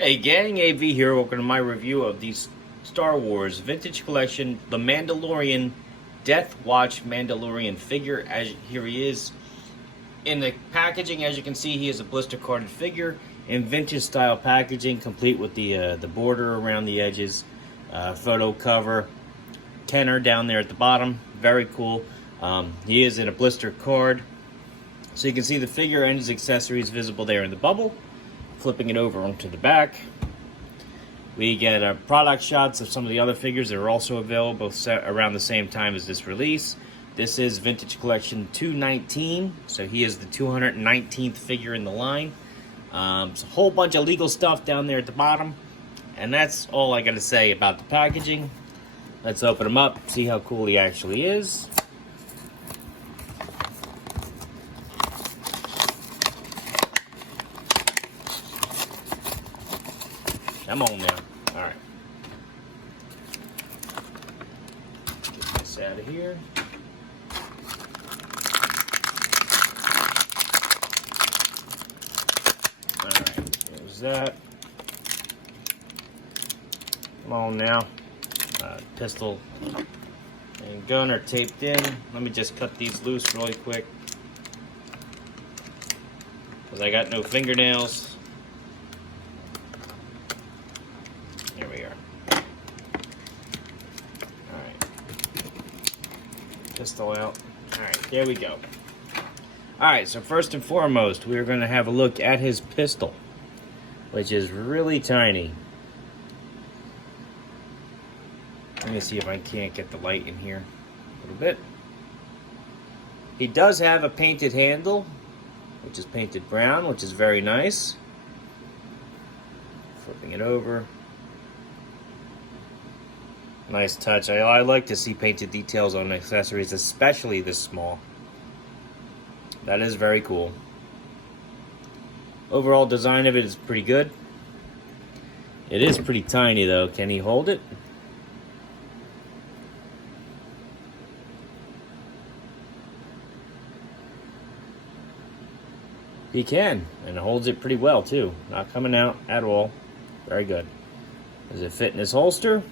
Hey gang, AV here. Welcome to my review of the Star Wars Vintage Collection, the Mandalorian Death Watch Mandalorian figure. Here he is in the packaging. As you can see, he is a blister carded figure in vintage style packaging, complete with the border around the edges, photo cover, tenor down there at the bottom. Very cool. He is in a blister card, so you can see the figure and his accessories visible there in the bubble. Flipping it over onto the back, we get product shots of some of the other figures that are also available around the same time as this release. This is Vintage Collection 219, so he is the 219th figure in the line. It's a whole bunch of legal stuff down there at the bottom, and that's all I got to say about the packaging. Let's open him up, see how cool he actually is. Come on now. All right. Get this out of here. All right. There's that. Come on now. Pistol and gun are taped in. Let me just cut these loose really quick, because I got no fingernails. Here we are. Alright. Pistol out. Alright, there we go. Alright, so first and foremost, we're going to have a look at his pistol, which is really tiny. Let me see if I can't get the light in here a little bit. He does have a painted handle, which is painted brown, which is very nice. Flipping it over. Nice touch. I like to see painted details on accessories, especially this small. That is very cool. Overall design of it is pretty good. It is pretty tiny though. Can he hold it? He can, and it holds it pretty well too. Not coming out at all. Very good. Does it fit in his holster?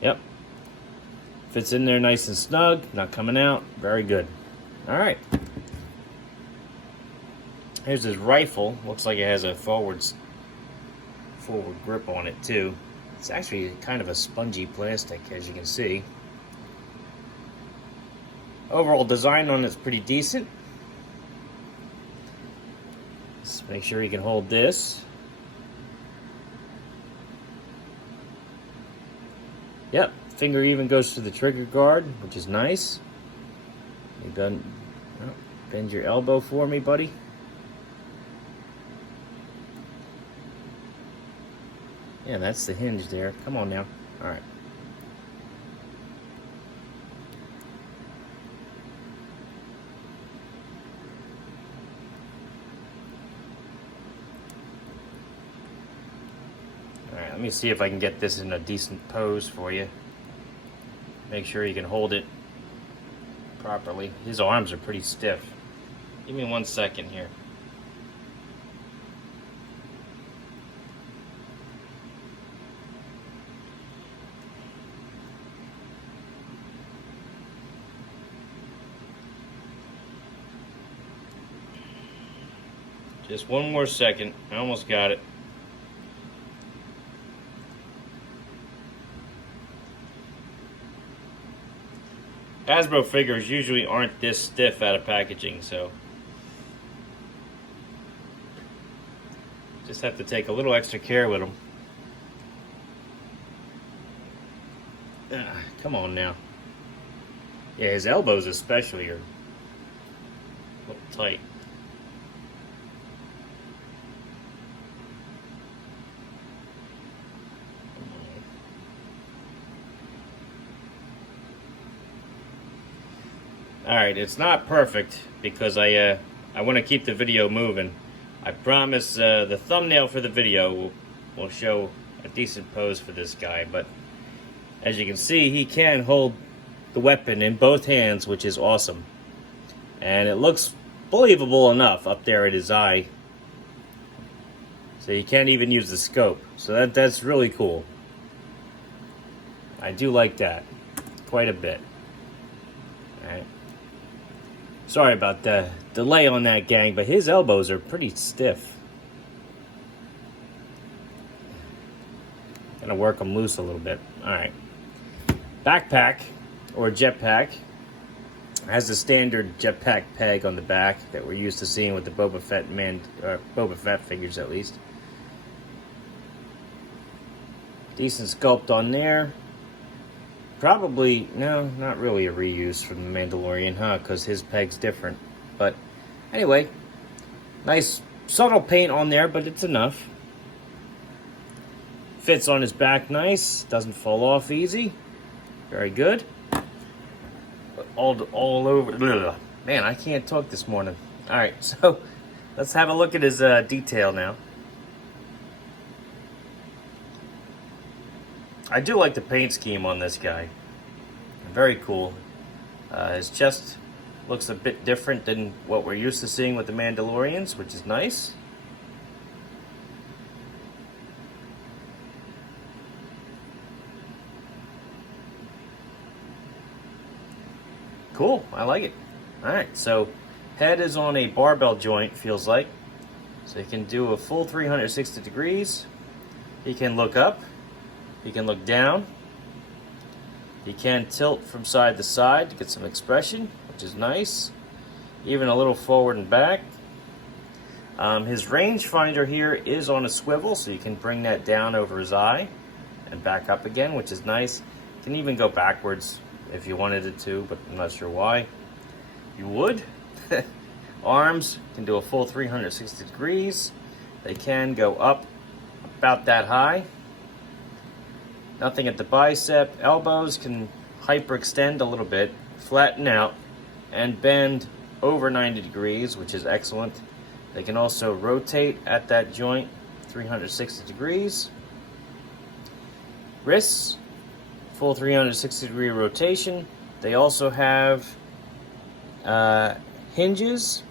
Yep. Fits in there nice and snug, not coming out. Very good. Alright. Here's his rifle. Looks like it has a forward grip on it too. It's actually kind of a spongy plastic, as you can see. Overall design on it's pretty decent. Let's make sure you can hold this. Yep, finger even goes to the trigger guard, which is nice. You done? Oh, bend your elbow for me, buddy. Yeah, that's the hinge there. Come on now. All right. Alright, let me see if I can get this in a decent pose for you. Make sure you can hold it properly. His arms are pretty stiff. Give me 1 second here. Just 1 more second. I almost got it. Hasbro figures usually aren't this stiff out of packaging, so just have to take a little extra care with them. Come on now. Yeah, his elbows especially are a little tight. Alright, it's not perfect because I want to keep the video moving. I promise the thumbnail for the video will show a decent pose for this guy, but as you can see, he can hold the weapon in both hands, which is awesome. And it looks believable enough up there at his eye. So you can't even use the scope. So that's really cool. I do like that quite a bit. All right. Sorry about the delay on that, gang, but his elbows are pretty stiff. Gonna work them loose a little bit. All right. Backpack or jetpack has the standard jetpack peg on the back that we're used to seeing with the Boba Fett figures, at least. Decent sculpt on there. Probably, no, not really a reuse from the Mandalorian, huh? Because his peg's different. But anyway, nice subtle paint on there, but it's enough. Fits on his back nice. Doesn't fall off easy. Very good. All over. Ugh. Man, I can't talk this morning. All right, so let's have a look at his detail now. I do like the paint scheme on this guy. Very cool. His chest looks a bit different than what we're used to seeing with the Mandalorians, which is nice. Cool, I like it. All right, so head is on a barbell joint, feels like. So you can do a full 360 degrees. He can look up. He can look down. He can tilt from side to side to get some expression, which is nice. Even a little forward and back. His rangefinder here is on a swivel, so you can bring that down over his eye and back up again, which is nice. You can even go backwards if you wanted it to, but I'm not sure why. You would. Arms can do a full 360 degrees. They can go up about that high. Nothing at the bicep. Elbows can hyperextend a little bit, flatten out, and bend over 90 degrees, which is excellent. They can also rotate at that joint 360 degrees. Wrists, full 360 degree rotation. They also have hinges.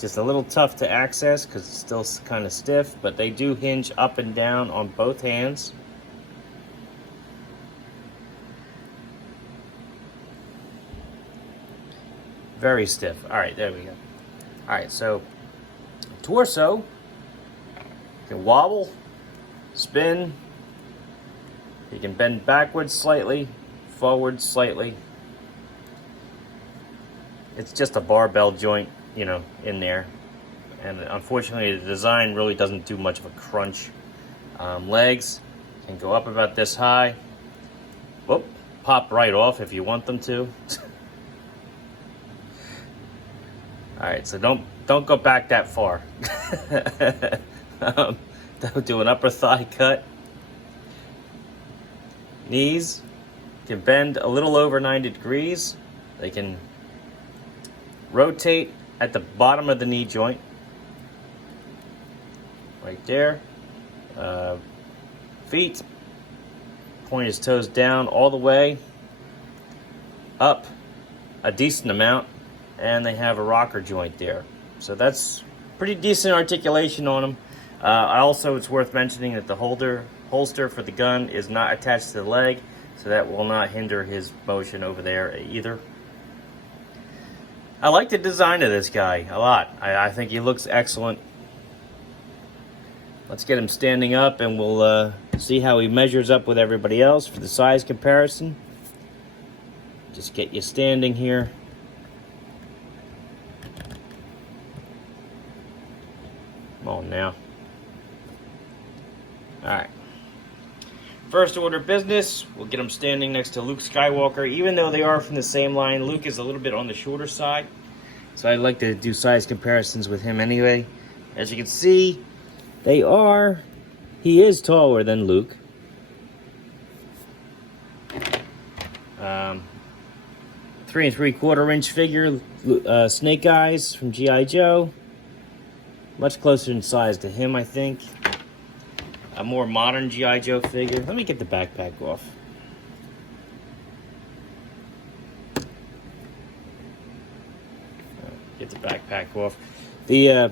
Just a little tough to access because it's still kind of stiff, but they do hinge up and down on both hands. Very stiff. All right, there we go. All right, so torso, you can wobble, spin. You can bend backwards slightly, forward slightly. It's just a barbell joint, you know, in there. And unfortunately, the design really doesn't do much of a crunch. Legs can go up about this high. Whoop, pop right off if you want them to. All right, so don't go back that far. Don't do an upper thigh cut. Knees can bend a little over 90 degrees. They can rotate at the bottom of the knee joint. Right there. Feet. Point his toes down all the way. Up a decent amount. And they have a rocker joint there. So that's pretty decent articulation on them. Also, it's worth mentioning that the holster for the gun is not attached to the leg, so that will not hinder his motion over there either. I like the design of this guy a lot. I think he looks excellent. Let's get him standing up and we'll see how he measures up with everybody else for the size comparison. Just get you standing here. Come on now. Alright. First order of business, we'll get him standing next to Luke Skywalker. Even though they are from the same line, Luke is a little bit on the shorter side. So I like to do size comparisons with him anyway. As you can see, he is taller than Luke. 3 3/4 inch figure, Snake Eyes from G.I. Joe. Much closer in size to him, I think. A more modern G.I. Joe figure. Let me get the backpack off. Get the backpack off. The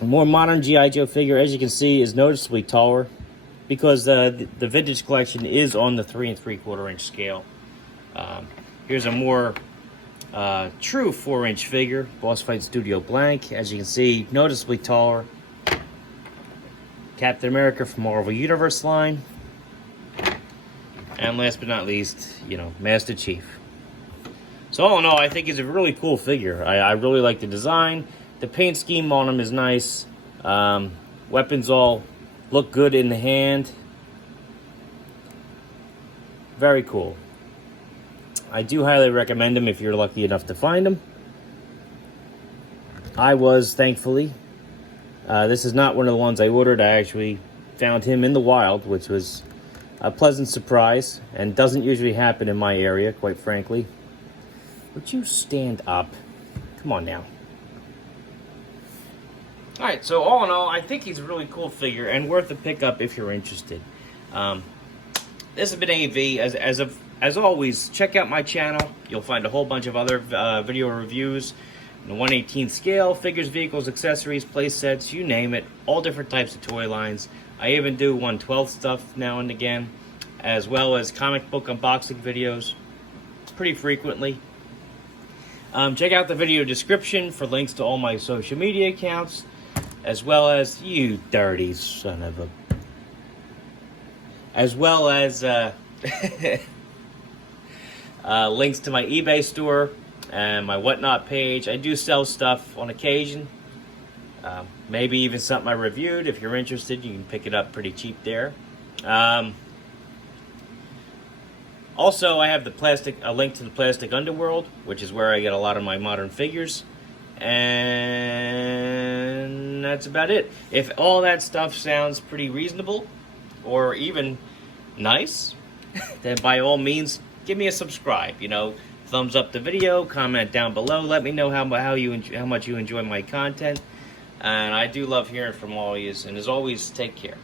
A more modern G.I. Joe figure, as you can see, is noticeably taller because the vintage collection is on the 3 3/4 inch scale. Here's a more true 4-inch figure, Boss Fight Studio Blank. As you can see, noticeably taller. Captain America from Marvel Universe line. And last but not least, you know, Master Chief. So all in all, I think he's a really cool figure. I really like the design. The paint scheme on him is nice. Weapons all look good in the hand. Very cool. I do highly recommend him if you're lucky enough to find him. I was, thankfully. This is not one of the ones I ordered. I actually found him in the wild, which was a pleasant surprise and doesn't usually happen in my area, quite frankly. Would you stand up? Come on now. Alright, so all in all, I think he's a really cool figure and worth a pickup if you're interested. This has been AV. As always, check out my channel. You'll find a whole bunch of other video reviews. The 1/18 scale, figures, vehicles, accessories, play sets, you name it. All different types of toy lines. I even do 1/12 stuff now and again, as well as comic book unboxing videos pretty frequently. Check out the video description for links to all my social media accounts, as well as, you dirty son of a... As well as links to my eBay store and my Whatnot page. I do sell stuff on occasion. Maybe even something I reviewed. If you're interested, you can pick it up pretty cheap there. Also, I have a link to the Plastic Underworld, which is where I get a lot of my modern figures. And that's about it. If all that stuff sounds pretty reasonable, or even nice, then by all means, give me a subscribe. You know, thumbs up the video, comment down below. Let me know how much you enjoy my content. And I do love hearing from all of you. And as always, take care.